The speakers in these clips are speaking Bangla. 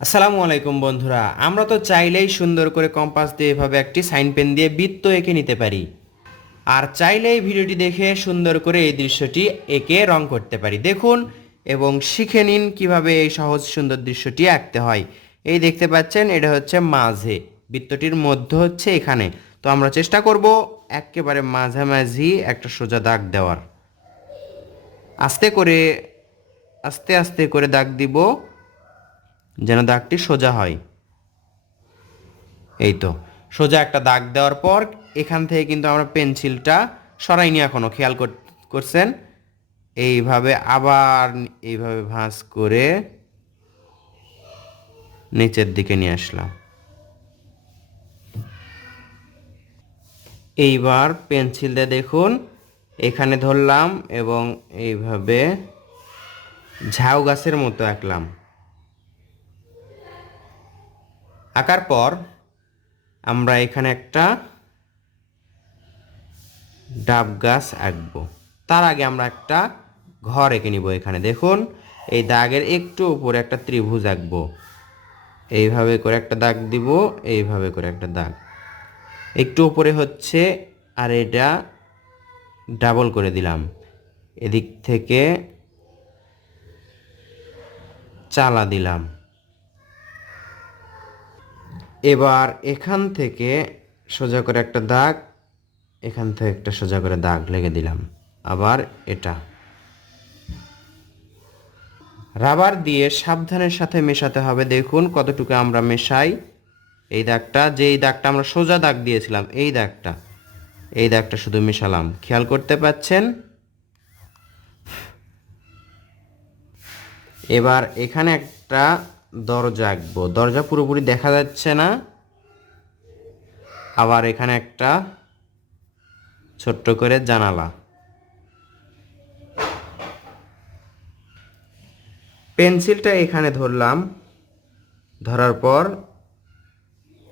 আসসালামু আলাইকুম বন্ধুরা, আমরা তো চাইলেই সুন্দর করে কম্পাস দিয়ে এভাবে একটি সাইন পেন দিয়ে বৃত্ত এঁকে নিতে পারি। আর চাইলেই ভিডিওটি দেখে সুন্দর করে এই দৃশ্যটি এঁকে রং করতে পারি। দেখুন এবং শিখে নিন কিভাবে এই সহজ সুন্দর দৃশ্যটি আঁকতে হয়। এই দেখতে পাচ্ছেন, এটা হচ্ছে মাঝে, বৃত্তটির মধ্য হচ্ছে এখানে। তো আমরা চেষ্টা করব একেবারে মাঝামাঝি একটা সোজা দাগ দেওয়ার। আস্তে করে, আস্তে আস্তে করে দাগ দিব যেন দাগটি সোজা হয়। এই তো সোজা একটা দাগ দেওয়ার পর এখান থেকে কিন্তু আমরা পেন্সিলটা সরাইনি, এখনো খেয়াল করছেন। এইভাবে আবার এইভাবে ভাঁজ করে নিচের দিকে নিয়ে আসলাম। এইবার পেন্সিল দিয়ে দেখুন এখানে ধরলাম এবং এইভাবে ঝাউ গাছের মতো আঁকলাম। আঁকার পর আমরা এখানে একটা ডাব গাছ আঁকবো। তার আগে আমরা একটা ঘর এঁকে নিব। এখানে দেখুন এই দাগের একটু উপরে একটা ত্রিভুজ আঁকবো। এইভাবে করে একটা দাগ দিব, এইভাবে করে একটা দাগ একটু উপরে হচ্ছে, আর এটা ডাবল করে দিলাম। এদিক থেকে চালা দিলাম। এবার এখান থেকে সোজা করে একটা দাগ, এখান থেকে একটা সোজা করে দাগ লেগে দিলাম। আবার এটা রাবার দিয়ে সাবধানের সাথে মেশাতে হবে। দেখুন কতটুকু আমরা মেশাই। এই দাগটা, যেই দাগটা আমরা সোজা দাগ দিয়েছিলাম, এই দাগটা শুধু মেশালাম, খেয়াল করতে পাচ্ছেন। এবার এখানে একটা দরজা আঁকবো। দরজা পুরোপুরি দেখা যাচ্ছে না। আবার এখানে একটা ছোট্ট করে জানালা। পেন্সিলটা এখানে ধরলাম, ধরার পর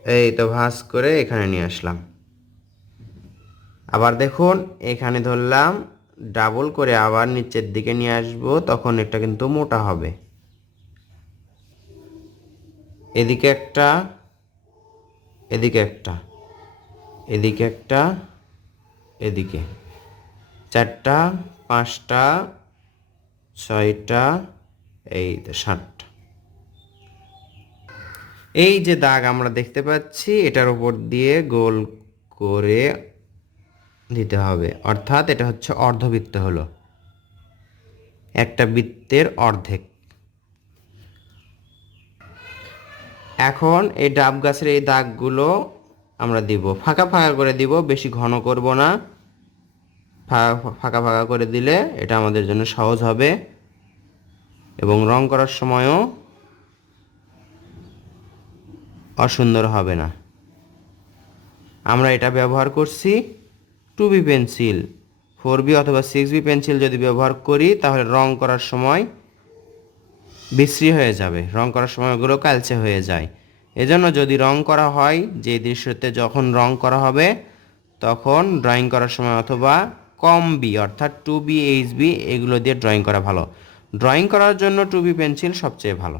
এই তো ভাঁজ করে এখানে নিয়ে আসলাম। আবার দেখুন এখানে ধরলাম, ডাবল করে আবার নিচের দিকে নিয়ে আসব, তখন এটা কিন্তু মোটা হবে। এদিকে একটা, এদিকে একটা, এদিকে একটা, এদিকে চারটা, পাঁচটা, ছয়টা, এই তো সাতটা। এই যে দাগ আমরা দেখতে পাচ্ছি, এটার উপর দিয়ে গোল করে দিতে হবে, অর্থাৎ এটা হচ্ছে অর্ধবৃত্ত হলো, একটা বৃত্তের অর্ধেক। এখন এই ডাব গাছের এই দাগগুলো আমরা দিব, ফাঁকা ফাঁকা করে দিব, বেশি ঘন করব না। ফাঁকা ফাঁকা করে দিলে এটা আমাদের জন্য সহজ হবে এবং রং করার সময়ও অসুন্দর হবে না। আমরা এটা ব্যবহার করছি 2B পেন্সিল। 4B অথবা 6B পেন্সিল যদি ব্যবহার করি তাহলে রং করার সময় বিশ্রী হয়ে যাবে, রং করার সময় ওগুলো কালচে হয়ে যায়। এজন্য যদি রং করা হয়, যে দৃশ্যতে যখন রং করা হবে তখন ড্রয়িং করার সময় অথবা কম বি অর্থাৎ 2B HB এগুলো দিয়ে ড্রয়িং করা ভালো। ড্রয়িং করার জন্য 2B পেন্সিল সবচেয়ে ভালো,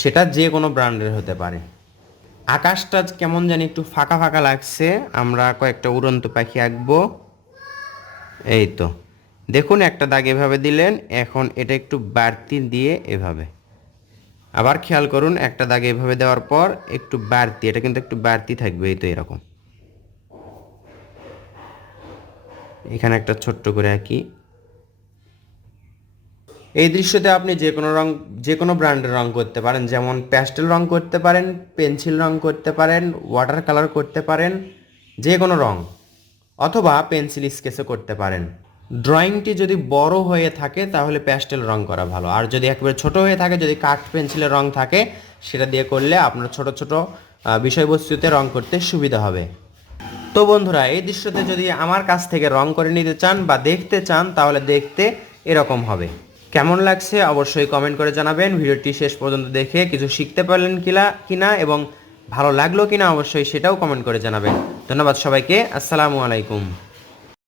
সেটা যে কোনো ব্র্যান্ডের হতে পারে। আকাশটা কেমন জানি একটু ফাঁকা ফাঁকা লাগছে, আমরা কয়েকটা উড়ন্ত পাখি আঁকবো। এই তো দেখুন একটা দাগ এভাবে দিলেন, এখন এটা একটু বাড়তি দিয়ে এভাবে আবার খেয়াল করুন, একটা দাগ এভাবে দেওয়ার পর একটু বাড়তি, এটা কিন্তু একটু বাড়তি থাকবে। এই তো এরকম এখানে একটা ছোট্ট করে আঁকি। এই দৃশ্যতে আপনি যে কোনো রং, যে কোনো ব্র্যান্ডের রং করতে পারেন, যেমন প্যাস্টেল রং করতে পারেন, পেন্সিল রং করতে পারেন, ওয়াটার কালার করতে পারেন, যে কোনো রং, অথবা পেন্সিল স্কেচও করতে পারেন। ড্রয়িংটি যদি বড় হয়ে থাকে তাহলে প্যাস্টেল রং করা ভালো, আর যদি একেবারে ছোট হয়ে থাকে, যদি কাঠ পেন্সিলের রং থাকে, সেটা দিয়ে করলে আপনার ছোট ছোট বিষয়বস্তুতে রং করতে সুবিধা হবে। তো বন্ধুরা, এই দৃশ্যতে যদি আমার কাছ থেকে রং করে নিতে চান বা দেখতে চান তাহলে দেখতে এরকম হবে। কেমন লাগছে অবশ্যই কমেন্ট করে জানাবেন। ভিডিওটি শেষ পর্যন্ত দেখে কিছু শিখতে পারলেন কিনা এবং ভালো লাগলো কিনা অবশ্যই সেটাও কমেন্ট করে জানাবেন। ধন্যবাদ সবাইকে। আসসালামু আলাইকুম।